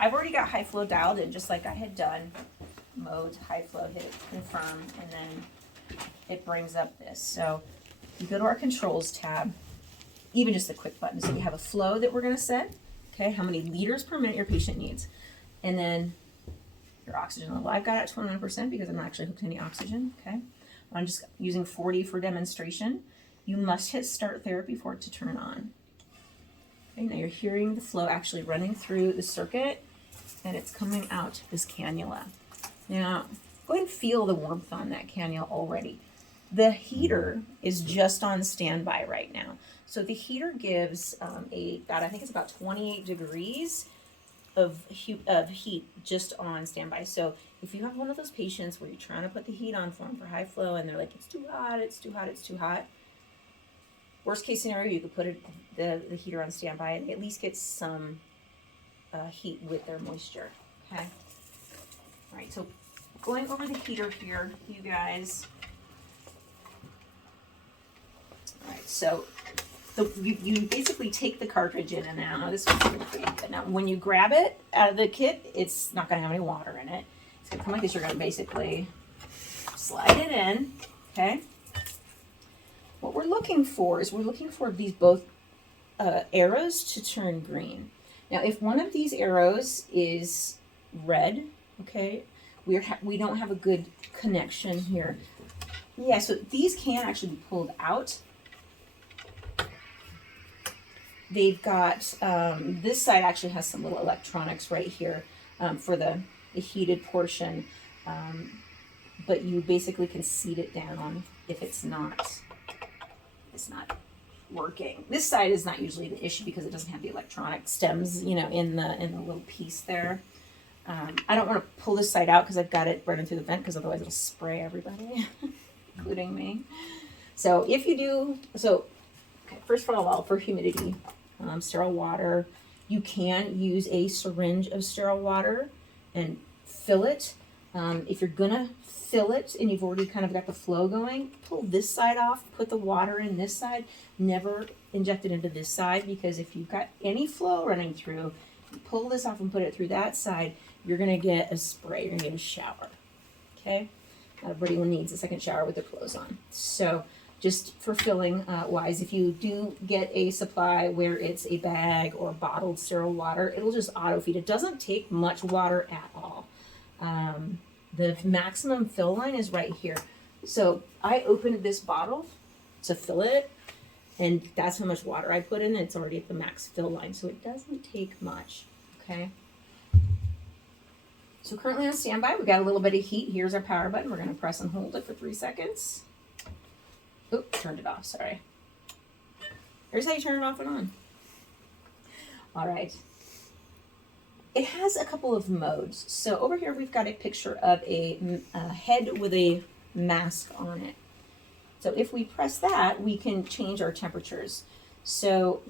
I've already got high flow dialed in, just like I had done. Modes, high flow, hit it, confirm, and then it brings up this. So you go to our controls tab, even just a quick button. So we have a flow that we're gonna set, okay, how many liters per minute your patient needs. And then your oxygen level. I've got it at 21% because I'm not actually hooked to any oxygen, okay? I'm just using 40 for demonstration. You must hit start therapy for it to turn on. Okay, now you're hearing the flow actually running through the circuit, and it's coming out this cannula. Now, go ahead and feel the warmth on that cannula already. The heater is just on standby right now. So the heater gives I think it's about 28 degrees of heat just on standby. So if you have one of those patients where you're trying to put the heat on for them for high flow and they're like, it's too hot, it's too hot, it's too hot. Worst case scenario, you could put the heater on standby and at least get some heat with their moisture, okay? All right, so going over the heater here, you guys. All right, so you basically take the cartridge in and now this one's pretty good. Now when you grab it out of the kit, it's not gonna have any water in it. It's gonna come like this. You're gonna basically slide it in, okay? What we're looking for is these both arrows to turn green. Now if one of these arrows is red, okay, we don't have a good connection here. Yeah, so these can actually be pulled out. They've got, this side actually has some little electronics right here for the heated portion, but you basically can seat it down if it's not working. This side is not usually the issue because it doesn't have the electronic stems, in the little piece there. I don't want to pull this side out because I've got it running through the vent because otherwise it'll spray everybody, including me. So if you do, okay, first of all, for humidity, sterile water, you can use a syringe of sterile water and fill it. If you're gonna fill it and you've already kind of got the flow going, pull this side off, put the water in this side, never inject it into this side, because if you've got any flow running through, pull this off and put it through that side, you're gonna get a spray, you're gonna get a shower, okay? Not everybody needs a second shower with their clothes on. So just for filling wise, if you do get a supply where it's a bag or bottled sterile water, it'll just auto feed. It doesn't take much water at all. The maximum fill line is right here. So I opened this bottle to fill it, and that's how much water I put in. It's already at the max fill line, so it doesn't take much, okay? So currently on standby, we got a little bit of heat. Here's our power button. We're gonna press and hold it for 3 seconds. Oop, turned it off, sorry. Here's how you turn it off and on. All right. It has a couple of modes. So over here we've got a picture of a head with a mask on it. So if we press that, we can change our temperatures. So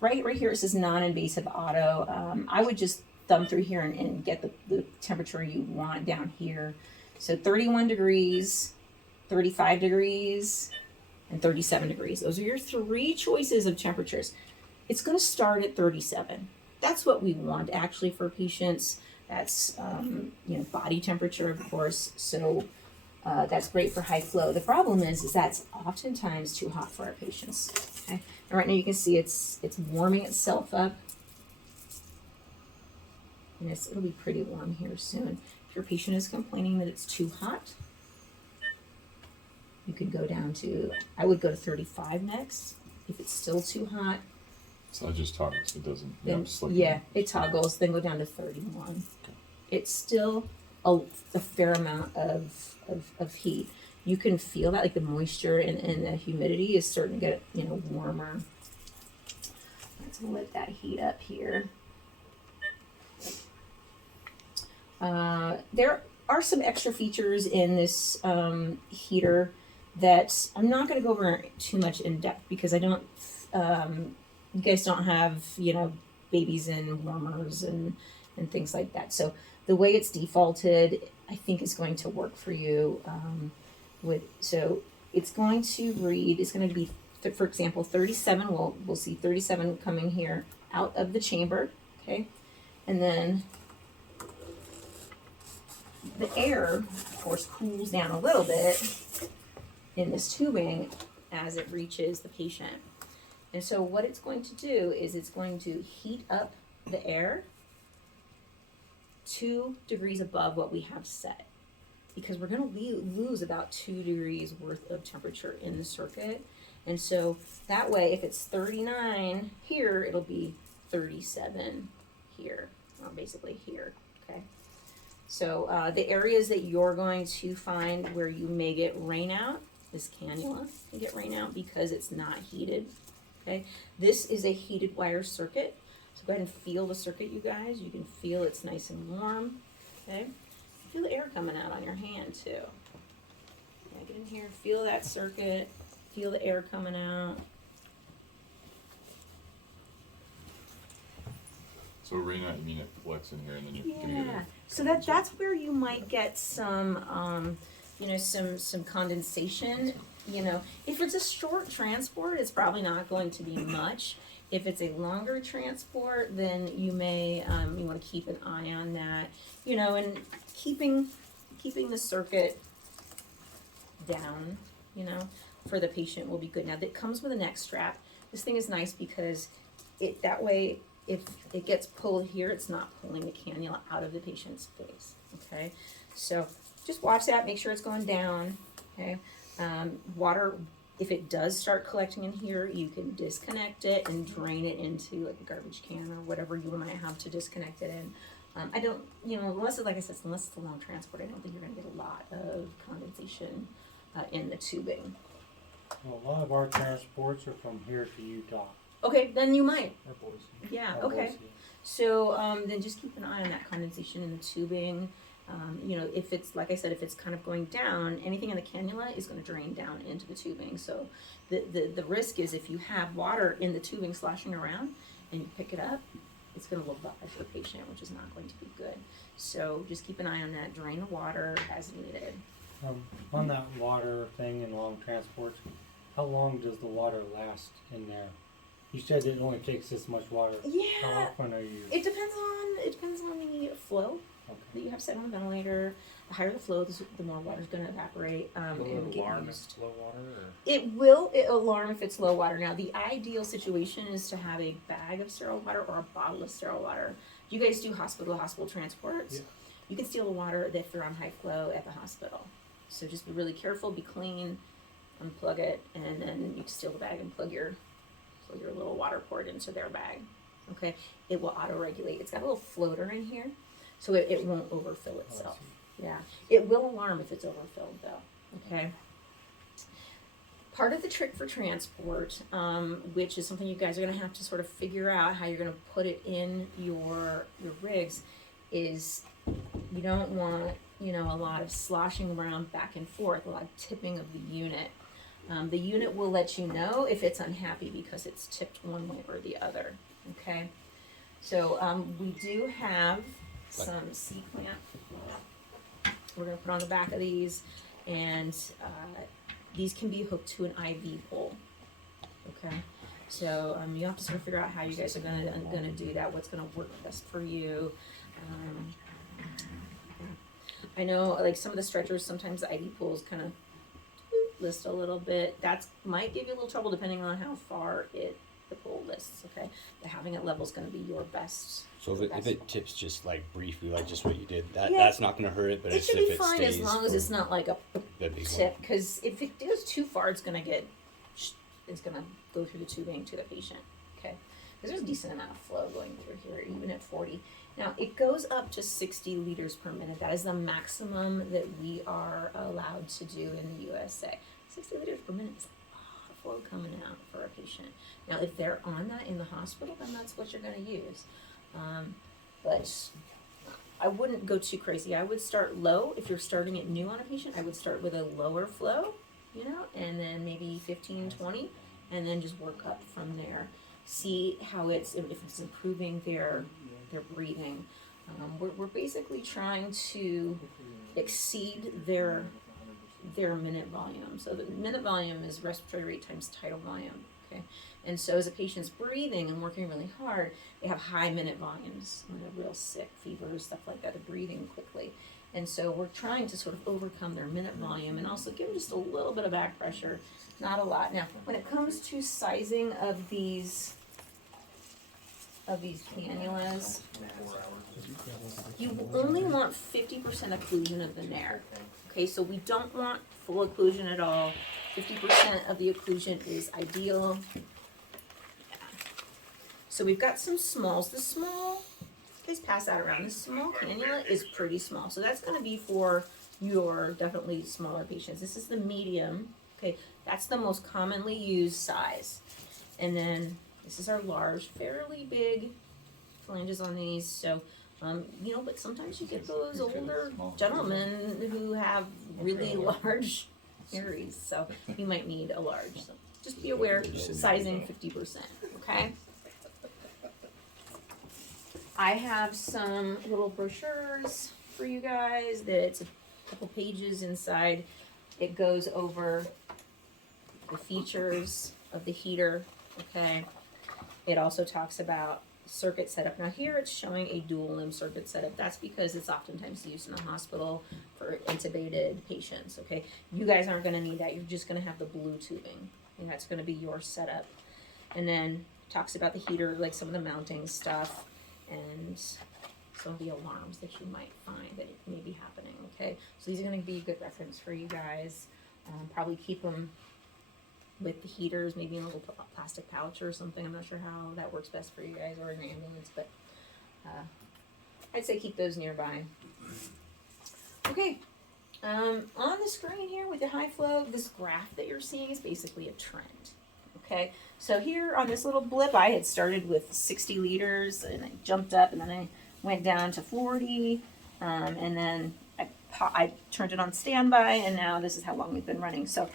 right here it says non-invasive auto. I would just thumb through here and get the temperature you want down here. So 31 degrees, 35 degrees, and 37 degrees. Those are your 3 choices of temperatures. It's going to start at 37. That's what we want actually for patients. That's body temperature, of course. So that's great for high flow. The problem is that's oftentimes too hot for our patients. Okay, and right now you can see it's warming itself up, and it'll be pretty warm here soon. If your patient is complaining that it's too hot, you could go down to, I would go to 35 next. If it's still too hot, so it just toggles. It doesn't. It toggles. Then go down to 31. Okay. It's still a fair amount of heat. You can feel that, like the moisture and the humidity is starting to get warmer. Let's let that heat up here. There are some extra features in this heater that I'm not going to go over too much in depth because I don't. You guys don't have, babies and warmers and things like that. So the way it's defaulted, I think is going to work for you. So it's going to read, it's going to be, for example, 37. We'll see 37 coming here out of the chamber, okay? And then the air, of course, cools down a little bit in this tubing as it reaches the patient. And so what it's going to do is it's going to heat up the air 2 degrees above what we have set, because we're going to lose about 2 degrees worth of temperature in the circuit. And so that way, if it's 39 here, it'll be 37 here, or basically here, okay? So the areas that you're going to find where you may get rain out, this cannula can get rain out because it's not heated, okay? This is a heated wire circuit. So go ahead and feel the circuit, you guys. You can feel it's nice and warm, okay? Feel the air coming out on your hand too. Yeah, get in here, feel that circuit, feel the air coming out. So rain out, you mean it collects in here and then you're gonna get Yeah, it. so that's where you might get some, you know, some condensation. You know, if it's a short transport, it's probably not going to be much. If it's a longer transport, then you may, you want to keep an eye on that, you know, and keeping the circuit down, you know, for the patient will be good. Now, that comes with a neck strap. This thing is nice because that way, if it gets pulled here, it's not pulling the cannula out of the patient's face, okay? So just watch that, make sure it's going down, okay? Water, if it does start collecting in here, you can disconnect it and drain it into like a garbage can or whatever you might have to disconnect it in. I don't, you know, unless it's, like I said, unless it's a long transport, I don't think you're gonna get a lot of condensation in the tubing. Well, a lot of our transports are from here to Utah. Okay, then you might. Or Boise. Yeah, Or okay. Boise. So then just keep an eye on that condensation in the tubing. You know, if it's, like I said, if it's kind of going down, anything in the cannula is going to drain down into the tubing. So the risk is if you have water in the tubing sloshing around and you pick it up, it's going to lavage your patient, which is not going to be good. So just keep an eye on that. Drain the water as needed. On that water thing in long transports, how long does the water last in there? You said it only takes this much water. How Yeah, often are you? it depends on the flow that Okay. you have set on the ventilator. The higher the flow, the more water's going to evaporate. Will and it get alarm if used. it's low water? Or? It will alarm if it's low water. Now, the ideal situation is to have a bag of sterile water or a bottle of sterile water. You guys do hospital transports. Yeah. You can steal the water if they're on high flow at the hospital. So just be really careful, be clean, unplug it, and then you can steal the bag and plug your little water port into their bag. Okay, it will auto-regulate. It's got a little floater in here, so it won't overfill itself. Yeah, it will alarm if it's overfilled though, okay? Part of the trick for transport, which is something you guys are gonna have to sort of figure out how you're gonna put it in your rigs, is you don't want, you know, a lot of sloshing around back and forth, a lot of tipping of the unit. The unit will let you know if it's unhappy because it's tipped one way or the other, okay? So we do have some C-clamp we're going to put on the back of these, and these can be hooked to an IV pole, okay? So you have to sort of figure out how you guys are gonna do that, what's gonna work best for you. I know, like some of the stretchers, sometimes the IV poles kind of list a little bit. That might give you a little trouble depending on how far the pole lists, okay? But having it level is going to be your best. So if it tips just like briefly, like just what you did, Yeah. that's not going to hurt it. But It it's should if be it fine stays as long as for it's not like a the big tip, because if it goes too far, it's going to go through the tubing to the patient, okay? Because there's a decent amount of flow going through here, even at 40. Now, it goes up to 60 liters per minute. That is the maximum that we are allowed to do in the USA. 60 liters per minute is a lot of flow coming out for a patient. Now, if they're on that in the hospital, then that's what you're going to use. But I wouldn't go too crazy. I would start low. If you're starting it new on a patient, I would start with a lower flow, you know, and then maybe 15, 20, and then just work up from there. See how if it's improving their breathing. We're basically trying to exceed their minute volume. So the minute volume is respiratory rate times tidal volume. Okay, and so as a patient's breathing and working really hard, they have high minute volumes. When they're real sick, fevers, stuff like that, they're breathing quickly. And so we're trying to sort of overcome their minute volume and also give them just a little bit of back pressure, not a lot. Now, when it comes to sizing of these cannulas, you only want 50% occlusion of the nerve. Okay, so we don't want full occlusion at all. 50% of the occlusion is ideal. So we've got some smalls. The small, guys pass that around. The small cannula is pretty small. So that's going to be for your definitely smaller patients. This is the medium. Okay, that's the most commonly used size. And then this is our large, fairly big flanges on these. So, but sometimes you get those older gentlemen who have really large areas. So you might need a large. So just be aware, sizing 50%, okay? I have some little brochures for you guys that's a couple pages inside. It goes over the features of the heater, okay? It also talks about circuit setup. Now here it's showing a dual limb circuit setup. That's because it's oftentimes used in a hospital for intubated patients, okay? You guys aren't gonna need that. You're just gonna have the blue tubing, and that's gonna be your setup. And then talks about the heater, like some of the mounting stuff, and some of the alarms that you might find that it may be happening, okay? So these are gonna be a good reference for you guys. Probably keep them with the heaters, maybe in a little plastic pouch or something. I'm not sure how that works best for you guys, or in an ambulance, but I'd say keep those nearby. Okay, on the screen here with the high flow, this graph that you're seeing is basically a trend. Okay, so here on this little blip, I had started with 60 liters and I jumped up and then I went down to 40, and then I turned it on standby, and now this is how long we've been running. So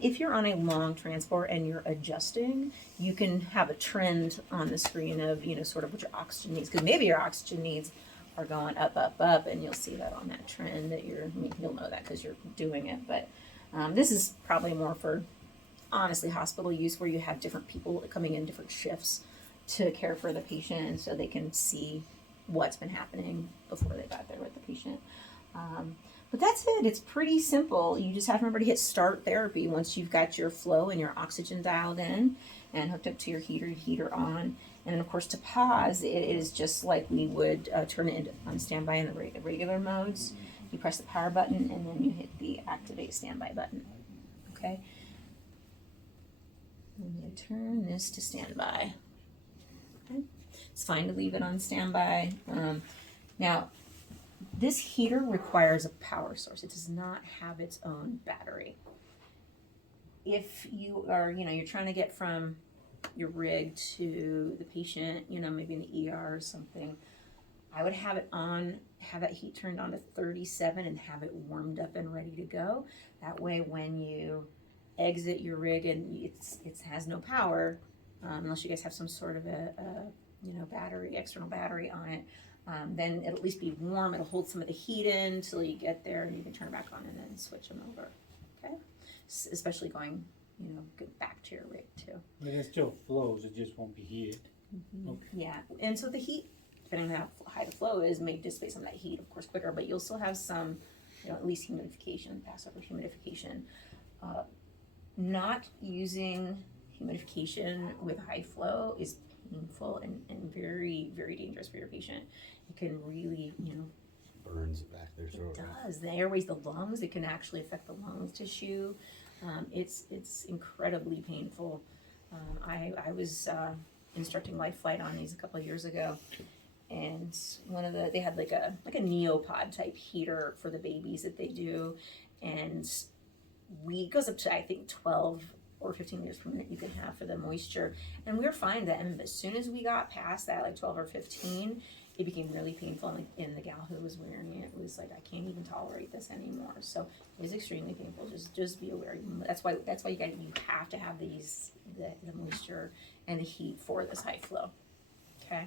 if you're on a long transport and you're adjusting, you can have a trend on the screen of, sort of what your oxygen needs, because maybe your oxygen needs are going up, up, up, and you'll see that on that trend that you'll know that because you're doing it. But this is probably more for, honestly, hospital use, where you have different people coming in different shifts to care for the patient, so they can see what's been happening before they got there with the patient. But that's it. It's pretty simple. You just have to remember to hit start therapy once you've got your flow and your oxygen dialed in and hooked up to your heater on. And then, of course, to pause, it is just like we would turn it on standby in the regular modes. You press the power button, and then you hit the activate standby button. Okay? I'm going to turn this to standby. Okay? It's fine to leave it on standby. Now, this heater requires a power source. It does not have its own battery. If you are, you're trying to get from your rig to the patient, maybe in the ER or something, I would have it on, have that heat turned on to 37 and have it warmed up and ready to go. That way, when you exit your rig and it has no power, unless you guys have some sort of a battery, external battery on it, then it'll at least be warm. It'll hold some of the heat in until you get there, and you can turn it back on and then switch them over. Okay, especially going, get back to your rig too. But it still flows. It just won't be heated. Mm-hmm. Okay. Yeah, and so the heat, depending on how high the flow is, may dissipate some of that heat, of course, quicker. But you'll still have some, at least humidification, pass over humidification. Not using humidification with high flow is painful and very, very dangerous for your patient. It can really, Burns it back their throat. it does. The airways, the lungs, it can actually affect the lung tissue. It's incredibly painful. I was instructing life flight on these a couple of years ago, and they had like a Neopod type heater for the babies that they do, and it goes up to, I think, 12 or 15 liters per minute you can have for the moisture. And we were fine then, but as soon as we got past that, like 12 or 15, it became really painful. And the gal who was wearing it was like, I can't even tolerate this anymore. So it is extremely painful. Just be aware. That's why you have to have the moisture and the heat for this high flow.